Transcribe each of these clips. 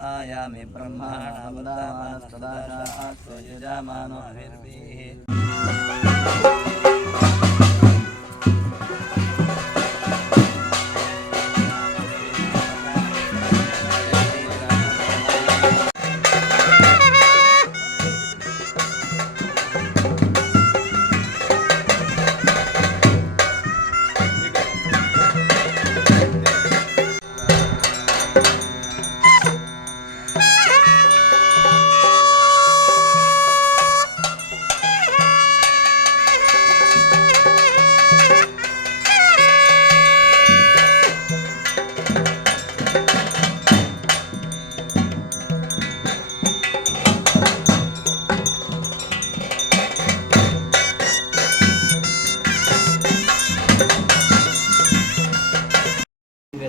आयामि ब्रह्माणावतामानस्तदाशास्त्रो यजामानो हविर्भिः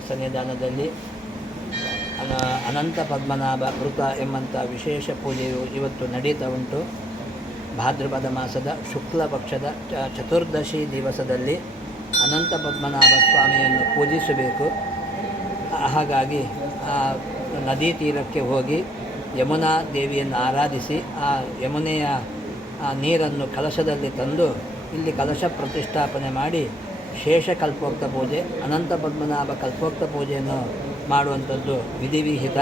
ಸನ್ನಿಧಾನದಲ್ಲಿ ಅನಂತ ಪದ್ಮನಾಭ ವೃತ ಎಂಬಂಥ ವಿಶೇಷ ಪೂಜೆಯು ಇವತ್ತು ನಡೀತಾ ಉಂಟು. ಭಾದ್ರಪದ ಮಾಸದ ಶುಕ್ಲ ಪಕ್ಷದ ಚತುರ್ದಶಿ ದಿವಸದಲ್ಲಿ ಅನಂತ ಪದ್ಮನಾಭ ಸ್ವಾಮಿಯನ್ನು ಪೂಜಿಸಬೇಕು. ಹಾಗಾಗಿ ನದಿ ತೀರಕ್ಕೆ ಹೋಗಿ ಯಮುನಾ ದೇವಿಯನ್ನು ಆರಾಧಿಸಿ ಆ ಯಮುನೆಯ ನೀರನ್ನು ಕಲಶದಲ್ಲಿ ತಂದು ಇಲ್ಲಿ ಕಲಶ ಪ್ರತಿಷ್ಠಾಪನೆ ಮಾಡಿ ಶೇಷಕಲ್ಪೋಕ್ತ ಪೂಜೆ, ಅನಂತ ಪದ್ಮನಾಭ ಕಲ್ಪೋಕ್ತ ಪೂಜೆಯನ್ನು ಮಾಡುವಂಥದ್ದು ವಿಧಿವಿಹಿತ.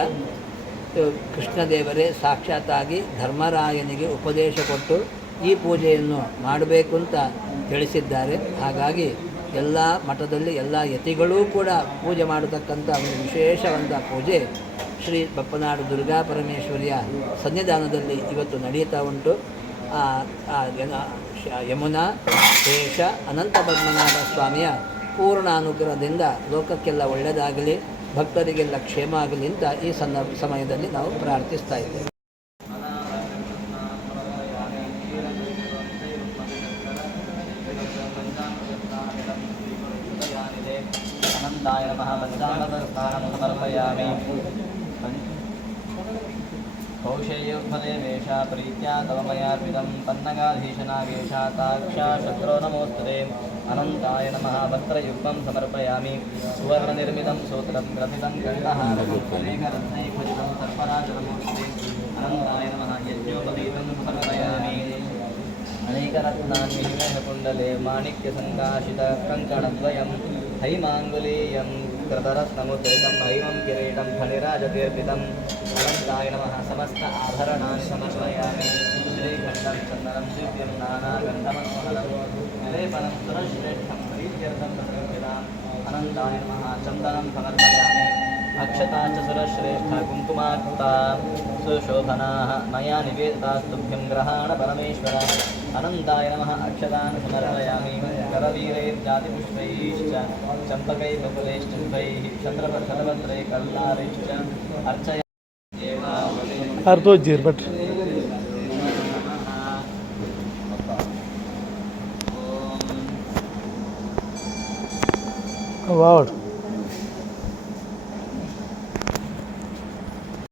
ಕೃಷ್ಣದೇವರೇ ಸಾಕ್ಷಾತ್ತಾಗಿ ಧರ್ಮರಾಯನಿಗೆ ಉಪದೇಶ ಕೊಟ್ಟು ಈ ಪೂಜೆಯನ್ನು ಮಾಡಬೇಕು ಅಂತ ತಿಳಿಸಿದ್ದಾರೆ. ಹಾಗಾಗಿ ಎಲ್ಲ ಮಠದಲ್ಲಿ ಎಲ್ಲ ಯತಿಗಳೂ ಕೂಡ ಪೂಜೆ ಮಾಡತಕ್ಕಂಥ ಒಂದು ವಿಶೇಷವಾದ ಪೂಜೆ ಶ್ರೀ ಬಪ್ಪನಾಡು ದುರ್ಗಾ ಪರಮೇಶ್ವರಿಯ ಸನ್ನಿಧಾನದಲ್ಲಿ ಇವತ್ತು ನಡೆಯುತ್ತಾ ಉಂಟು. ಯಮುನಾ ಶೇಷ ಅನಂತ ಪದ್ಮನಾಭ ಸ್ವಾಮಿಯ ಪೂರ್ಣ ಅನುಗ್ರಹದಿಂದ ಲೋಕಕ್ಕೆಲ್ಲ ಒಳ್ಳೆಯದಾಗಲಿ, ಭಕ್ತರಿಗೆಲ್ಲ ಕ್ಷೇಮ ಆಗಲಿ ಅಂತ ಈ ಸಮಯದಲ್ಲಿ ನಾವು ಪ್ರಾರ್ಥಿಸ್ತಾ ಇದ್ದೇವೆ. ಅನಂತಾಯ ನಮಃ ಪಂಚಾಮೃತಸ್ಥಾನಂ ಸಮರ್ಪಯಾಮಿ. ಕೌಶಲ್ಯೋದ್ಭದೇವೇಶ ಪ್ರೀತ್ಯಾ ತವ ಮಯಾರ್ಪಿತಂ ಪನ್ನಗಾಧೀಶನಾಗೇಶ ತಾಕ್ಷಾ ಶತ್ರೋ ನಮೋಸ್ತುತೆ. ಅನಂತಾಯ ನಮಃ ವಸ್ತ್ರಯುಕ್ತಂ ಸಮರ್ಪಯಾಮಿ. ಸುವರ್ಣನಿರ್ಮಿತಂ ಸೂತ್ರಂ ಗ್ರಥಿತಂ ಕಂಠಹಾರಂ ಅನೇಕರತ್ನೈರ್ಭಜಿತಂ ಸರ್ಪರಾಜನಮೂರ್ತಿತೆ. ಅನಂತಾಯ ನಮಃ ಯಜ್ಞೋಪವೀತಂ ಸಮರ್ಪಯಾಮಿ. ಅನೇಕರತ್ನಾನಿ ಕುಂಡಲೆ ಮಾಣಿಕ್ಯಸಂಕಾಶಿತ ಕಂಕಣದ್ವಯಂ ಹೈಮಾಂಗುಲೀಯಂ कृतरत्नमुद्रितं हैमं किरीटं फणिराजतीर्पितम्. अनन्ताय नमः समस्त आभरणानि समर्पयामि. श्रीखण्डं चन्दनं दिव्यं नानागन्धमनोहरं विलेपनं सुरश्रेष्ठं प्रीत्यर्थं समर्पिताम्. अनन्ताय नमः चन्दनं समर्पयामि. अक्षता च सुरश्रेष्ठ कुङ्कुमाक्ता सुशोभनाः मया निवेदितास्तुभ्यं ग्रहाण परमेश्वर. अनन्ताय नमः अक्षतान् समर्पयामि. करवीरैर्जातिपुष्पैश्च चम्पकैर्बकुलैश्चुम्बैः शतपत्रैः कल्लारैश्च अर्चय अर्धो जीर्भट वाह